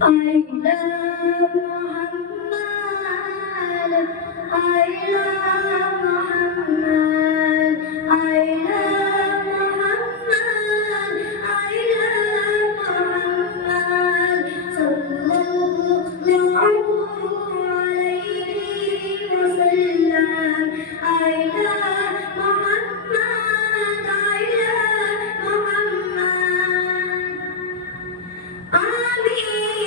I love Muhammad. I love Muhammad. I love Muhammad. I love Muhammad. Sallallahu alayhi wa sallam. I love Muhammad. I love Muhammad. Amin.